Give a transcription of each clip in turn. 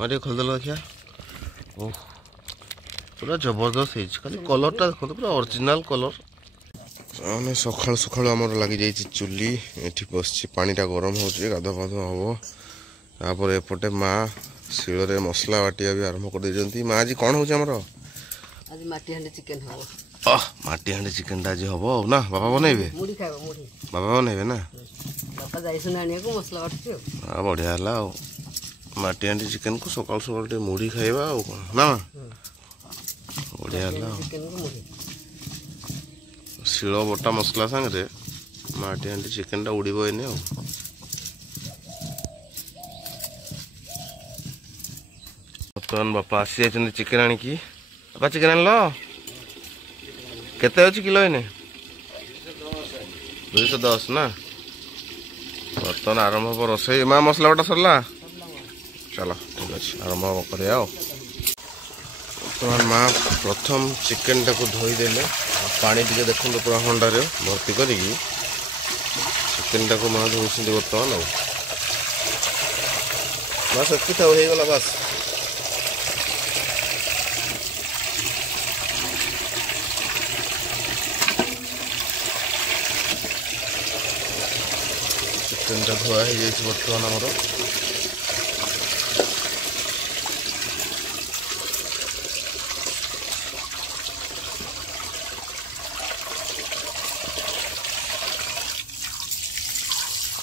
मारे खोलदेल देखिया ओह पूरा जबरदस्त है खाली कलरटा देखो पूरा ओरिजिनल कलर मैंने सकाल सकाल आम लगी जाइए चुली ये बस पानीटा गरम हो गाधुआ फाधुआ हम तापर एपटे माँ शिଳରେ मसला बाटिया भी आरंभ कर दे माँ आज कौन होमर आज माटी हांडी चिकन हो माटी हांडी चिकन आज हम ना बाबा बनइबे मुड़ी खाइबो मुड़ी बाबा बनइबे ना बापा जाइसन आनिया को मसला बाटछु बढ़िया है माटी हांडी चिकन को सकाल सकाल मुड़ी खाइबा ना बढ़िया है चिकन को मुड़ी शिल बटा मसला सांगे माटी हांडी चिकन टा उड़ीबो एने बर्तमान बापा आसी जाइछन चिकन आनिकी बापा चिकन आनलो केते अछि किलो एने 210 ना बर्तमान आरंभ हो रोसई माँ मसला बटा सरला चलो ठीक अच्छे आरंभ कर बर्तमान माँ प्रथम चिकेन टाक धोईदेले पानी टे देखते पूरा हंडार भर्ती कर चिकेन टाक माँ धोई बर्तमान माँ सेकी था होगला बस चिकेन टा धुआ हो जाए बर्तमान आमर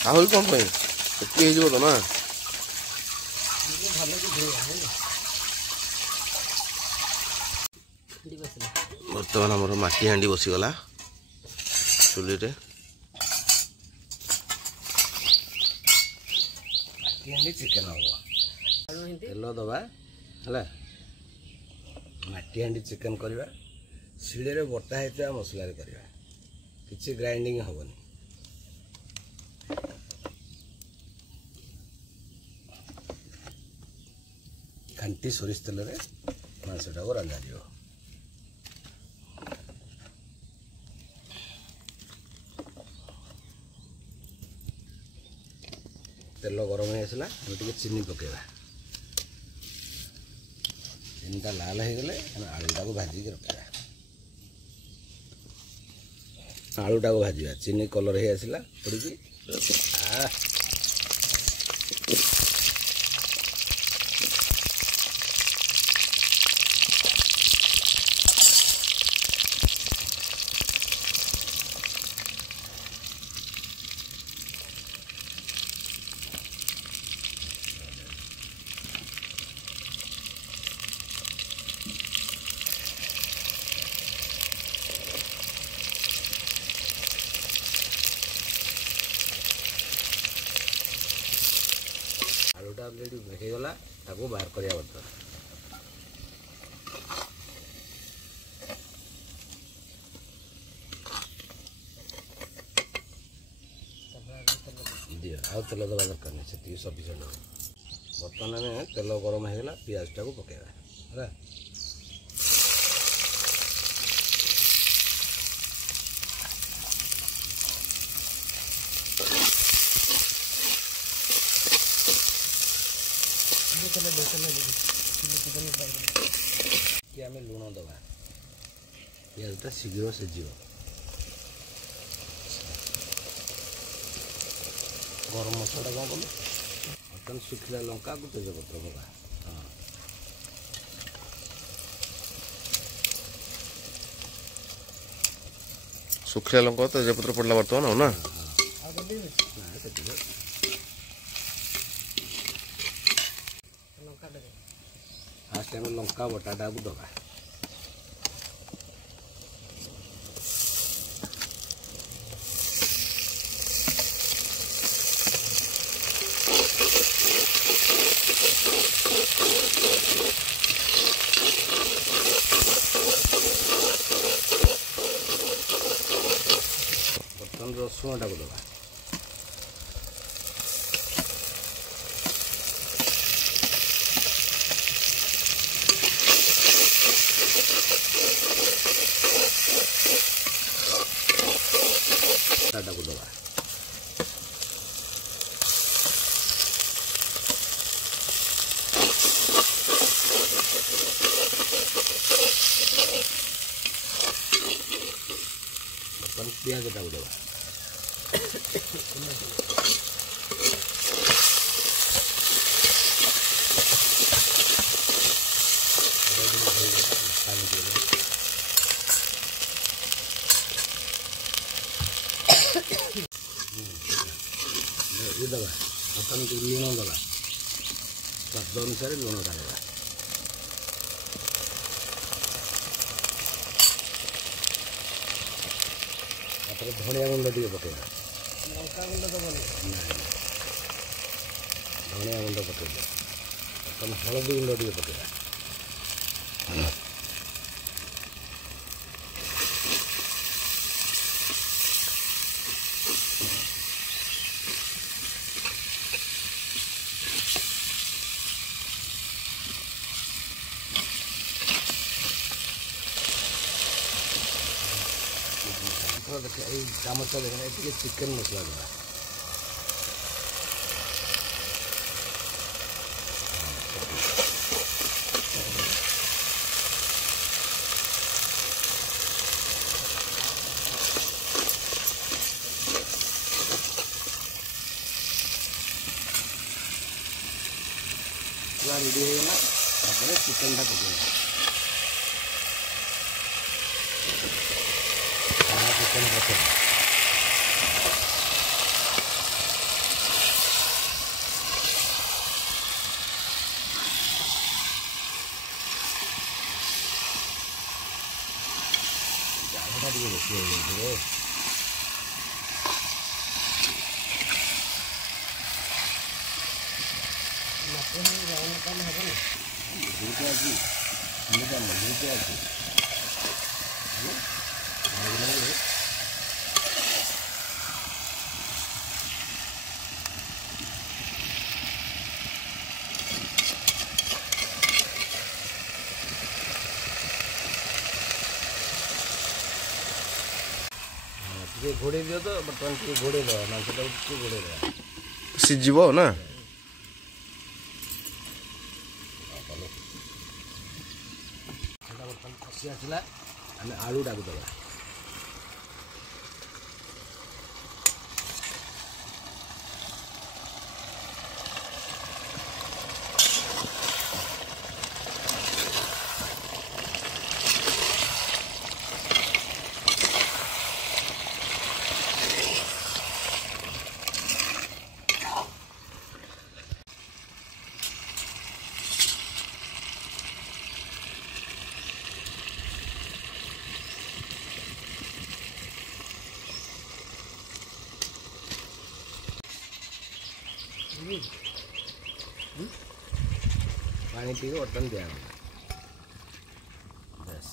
आहल कौन पे तो ना बर्तमान आमर माटी हांडी बसीगला चुली चिकेन हम तेल दबा है माटी हांडी चिकेन करवा शिले बटा होता मसला करवा किसी ग्राइंडिंग हेनी खांटी सोरिष तेल मांसटा को रंधा दियो तेल गरम हो आसला चीनी पकेबा चीनीटा लाल हो गले आलूटा को भाजिक रखा आलूटा को भाजा चीनी कलर हो आसला पड़ी आलूटा ऑलरेडी होगला बाहर करिया बर्तन दियो आउ तेल दबा दरकार नहीं से सफिशिएंट बर्तमान आम तेल गरम होगला पियाजटा को पकेबा है कि आम लुण दबा पियाजटा शीघ्र सीझ गरम मसला कौन कलु बर्तमान शुखिला लंका को तेजपत्र पका हाँ शुखिला लंका तेजपत्र पड़ला बर्तमान हो ना फास्ट टाइम लंका बटाटा को दबा बर्तमान रसुणटा को दबा को दबा ପିଆଜଟାକୁ ଦେବା। ये दवा अपन लुण दवा स्वाद अनुसार लुण डालवा। तापर धनिया गुंड टे पकेगा। लंका गुंड दबनी ना धनिया गुंड पकेगा। अपन हलदी गुंड टे पकेगा। देखिए ये चामचा देखना ये चिकन मसला देना। पूरा रेडी हो गला तापर चिकन टा पकेगा। चिकन पकेगा ज़्यादा टे बेसी हो जाए। ମାଟି ହାଣ୍ଡି ଯାଉନ କାମ ହେବନି। ମଜୁରୀ ଅଛି ମଜୁରୀ ଅଛି। ଟିକେ ଘୋଡ଼େଇ ଦିଅ ତ ବର୍ତ୍ତମାନ ଟିକେ ଘୋଡ଼େଇ ଦେବା ମାଂସଟାକୁ ଟିକେ ଘୋଡ଼େଇ ଦେବା ସିଝିବ ନା। ସେଟା ବର୍ତ୍ତମାନ କଷି ଆସିଲା ଆମେ ଆଳୁଟାକୁ ଦେବା। पानी पी के बर्तन दिया बस।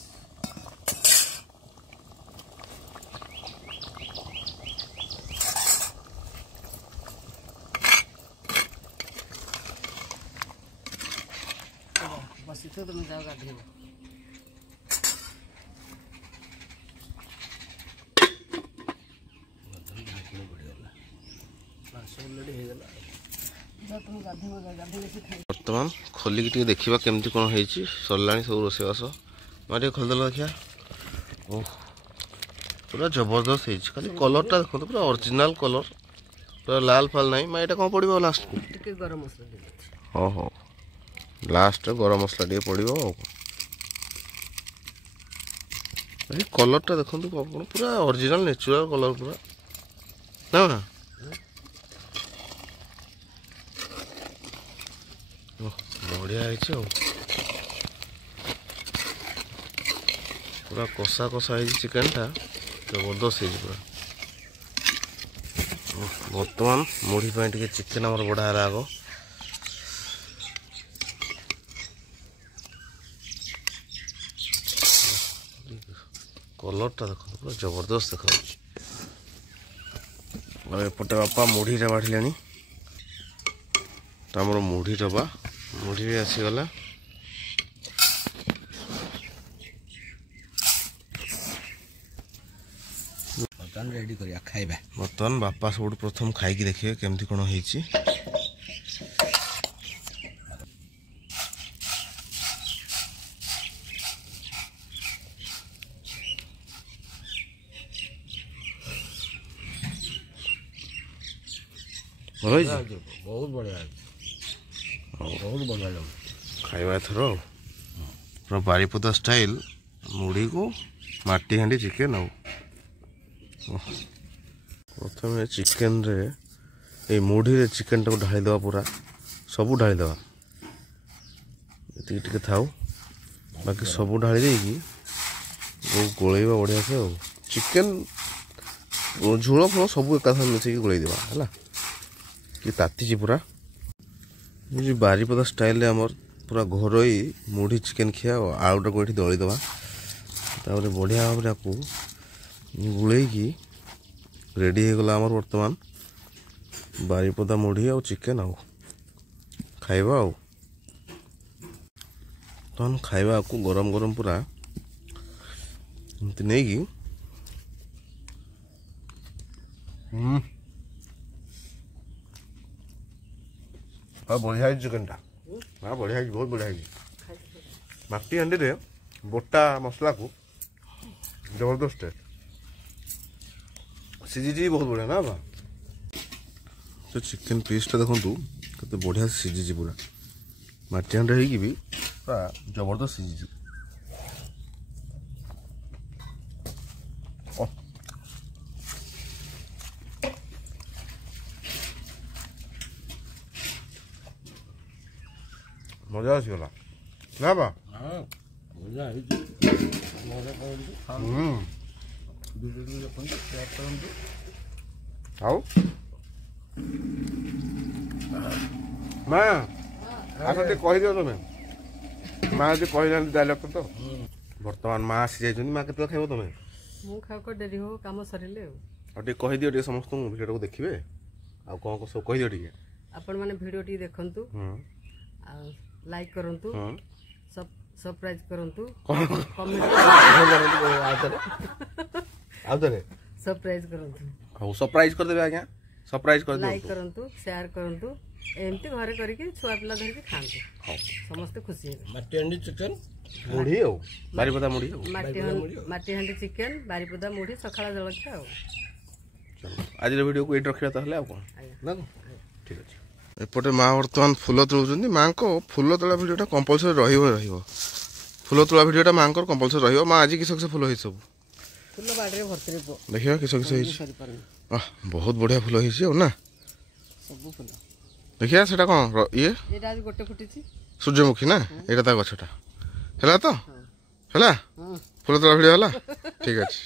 ବସିଥିବ ତୁମେ ଯାଅ ଗାଧେଇବ। ଯାଅ ତୁମେ ଗାଧେଇବ ଗାଧେଇ ଆସି ଖାଇ। ବର୍ତ୍ତମାନ ଖୋଲିକି ଟିକେ ଦେଖିବା କେମିତି କ'ଣ ହେଇଛି। ସରିଲାଣି ସବୁ ରୋଷେଇବାସ। ମା ଟିକେ ଖୋଲିଦେଲ ଦେଖିବା। ଓହ ପୁରା ଜବରଦସ୍ତ ହେଇଛି। ଖାଲି କଲର୍ଟା ଦେଖନ୍ତୁ ପୁରା ଅରିଜିନାଲ୍ କଲର୍, ପୁରା ଲାଲ ଫାଲ ନାହିଁ। ମା ଏଇଟା କ'ଣ ପଡ଼ିବ ଲାଷ୍ଟକୁ? ଟିକେ ଗରମ ମସଲା ଦେଇଦେଉଛି। ହଁ ହଉ ଲାଷ୍ଟରେ ଗରମ ମସଲା ଟିକେ ପଡ଼ିବ। ଆଉ ଏଇ କଲର୍ଟା ଦେଖନ୍ତୁ ଆପଣ ପୁରା ଅରିଜିନାଲ୍ ନେଚୁରାଲ୍ କଲର୍ ପୁରା ନା ମା? ବଢ଼ିଆ ହେଇଛି ଆଉ ପୁରା କଷା କଷା ହେଇଛି ଚିକେନଟା ଜବରଦସ୍ତ ହେଇଛି ପୁରା। ବର୍ତ୍ତମାନ ମୁଢ଼ି ପାଇଁ ଟିକେ ଚିକେନ ଆମର ବଢ଼ା ହେଲା ଆଗ। କଲର୍ଟା ଦେଖନ୍ତୁ ପୁରା ଜବରଦସ୍ତ ଦେଖାଯାଉଛି। ଆଉ ଏପଟେ ବାପା ମୁଢ଼ିଟା ବାଢ଼ିଲେଣି। ତ ଆମର ମୁଢ଼ି ଡବା ମୁଢ଼ି ବି ଆସିଗଲା। ବର୍ତ୍ତମାନ ରେଡ଼ି କରିବା ଖାଇବା। ବର୍ତ୍ତମାନ ବାପା ସବୁଠୁ ପ୍ରଥମ ଖାଇକି ଦେଖିବେ କେମିତି କ'ଣ ହେଇଛି। ଭଲ ହେଇଛି ବହୁତ ବଢ଼ିଆ ହେଇଛି ବହୁତ ବଢ଼ିଆ ଲାଗୁଛି ଖାଇବା ଏଥର ଆଉ ପୁରା ବାରିପଦା ଷ୍ଟାଇଲ୍ ମୁଢ଼ିକୁ ମାଟି ହାଣ୍ଡି ଚିକେନ୍ ଆଉ ପ୍ରଥମେ ଚିକେନ୍ରେ ଏଇ ମୁଢ଼ିରେ ଚିକେନ୍ଟାକୁ ଢାଳିଦେବା ପୁରା ସବୁ ଢାଳିଦେବା ଏତିକି ଟିକେ ଥାଉ ବାକି ସବୁ ଢାଳି ଦେଇକି ଗୋଳେଇବା ବଢ଼ିଆସେ ଆଉ ଚିକେନ୍ ଝୋଳ ଫୋଳ ସବୁ ଏକାଥରେ ମିଶେଇକି ଗୋଳେଇ ଦେବା ହେଲା କି ତାତିଛି ପୁରା ବାରିପଦା ଷ୍ଟାଇଲ୍ରେ ଆମର ପୁରା ଘରୋଇ ମୁଢ଼ି ଚିକେନ୍ ଖିଆ ଆଳୁଟାକୁ ଏଠି ଦଳିଦେବା ତାପରେ ବଢ଼ିଆ ଭାବରେ ଆକୁ ଗୋଳେଇକି ରେଡ଼ି ହେଇଗଲା ଆମର ବର୍ତ୍ତମାନ ବାରିପଦା ମୁଢ଼ି ଆଉ ଚିକେନ୍ ଆଉ ଖାଇବା ଆଉ ବର୍ତ୍ତମାନ ଖାଇବାକୁ ଗରମ ଗରମ ପୁରା ଏମିତି ନେଇକି ବଢ଼ିଆ ହେଇଛି ଚିକେନ୍ଟା ବଢ଼ିଆ ହେଇଛି ବହୁତ ବଢ଼ିଆ ହେଇଛି ମାଟି ହାଣ୍ଡିରେ ବୋଟା ମସଲାକୁ ଜବରଦସ୍ତ ସିଝିଛି ବହୁତ ବଢ଼ିଆ ନା ବା ସେ ଚିକେନ୍ ପିସ୍ଟା ଦେଖନ୍ତୁ କେତେ ବଢ଼ିଆ ସିଝିଛି ପୁରା ମାଟି ହାଣ୍ଡିରେ ହେଇକି ବି ପୁରା ଜବରଦସ୍ତ ସିଝିଛି ମଜା ଆସିଗଲା ନା ବା ବଢ଼ିଆ ହେଇଛି ମଜା କରନ୍ତୁ ଭିଡ଼ିଓ ଦେଖନ୍ତୁ ସେୟାର କରନ୍ତୁ ଆଉ ମା ଆସ ଟିକେ କହିଦିଅ ତମେ ମା ଯଦି କହିଲାନି ଡାଇଲଗ୍ଟା ତ ବର୍ତ୍ତମାନ ମା ଆସିଯାଇଛନ୍ତି ମା କେତେବେଳେ ଖାଇବ ତମେ ମୁଁ ଖାଉ ଡେରି ହବ କାମ ସରିଲେ ଆଉ ଟିକେ କହିଦିଅ ଟିକେ ସମସ୍ତଙ୍କୁ ଭିଡ଼ିଓଟାକୁ ଦେଖିବେ ଆଉ କ'ଣ ସବୁ କହିଦିଅ ଟିକେ ଆପଣମାନେ ଭିଡ଼ିଓ ଟିକେ ଦେଖନ୍ତୁ ଆଉ ଲାଇକ୍ କରନ୍ତୁ ସବସ୍କ୍ରାଇବ୍ କରନ୍ତୁ କମେଣ୍ଟ ଆଉଥରେ ସବସ୍କ୍ରାଇବ୍ କରନ୍ତୁ ହଉ ସରପ୍ରାଇଜ୍ କରିଦେବେ ଆଜ୍ଞା ସରପ୍ରାଇଜ୍ କରିଦେବେ ଲାଇକ୍ କରନ୍ତୁ ସେୟାର କରନ୍ତୁ ଏମିତି ଘରେ କରିକି ଛୁଆ ପିଲା ଧରିକି ଖାଆନ୍ତୁ ହଉ ସମସ୍ତେ ଖୁସି ହେବେ ମାଟି ହାଣ୍ଡି ଚିକେନ୍ ମୁଢ଼ି ଆଉ ବାରିପଦା ମୁଢ଼ି ଆଉ ମାଟି ହାଣ୍ଡି ଚିକେନ୍ ବାରିପଦା ମୁଢ଼ି ସକାଳ ଜଳଖିଆ ଆଉ ଆଜିର ଭିଡ଼ିଓକୁ ଏଇଠି ରଖିବା ତାହେଲେ ଆଉ କ'ଣ ଆଜ୍ଞା ନା ଠିକ୍ ଅଛି ଏପଟେ ମା ବର୍ତ୍ତମାନ ଫୁଲ ତୋଳୁଛନ୍ତି ମାଙ୍କ ଫୁଲ ତୋଳା ଭିଡ଼ିଓଟା କମ୍ପଲସରି ରହିବ ଫୁଲ ତୋଳା ଭିଡ଼ିଓଟା ମାଙ୍କର କମ୍ପଲସରି ରହିବ ମା ଆଜି କିସ କିସ ଫୁଲ ହେଇଛି ସବୁ ଫୁଲ ବାଡ଼ିରେ ଭର୍ତ୍ତିରେ ଦେଖିବା କିସ କିସ ହେଇଛି ସରିପାରୁନି ବହୁତ ବଢ଼ିଆ ଫୁଲ ହେଇଛି ଆଉ ନା ସବୁ ଫୁଲ ଦେଖିବା ସେଟା କ'ଣ ଇଏ ଏଇଟା ଆଜି ଗୋଟେ ଫୁଟିଛି ସୂର୍ଯ୍ୟମୁଖୀ ନା ଏଇଟା ତା ଗଛଟା ହେଲା ତ ହେଲା ଫୁଲ ତୋଳା ଭିଡ଼ିଓ ହେଲା ଠିକ୍ ଅଛି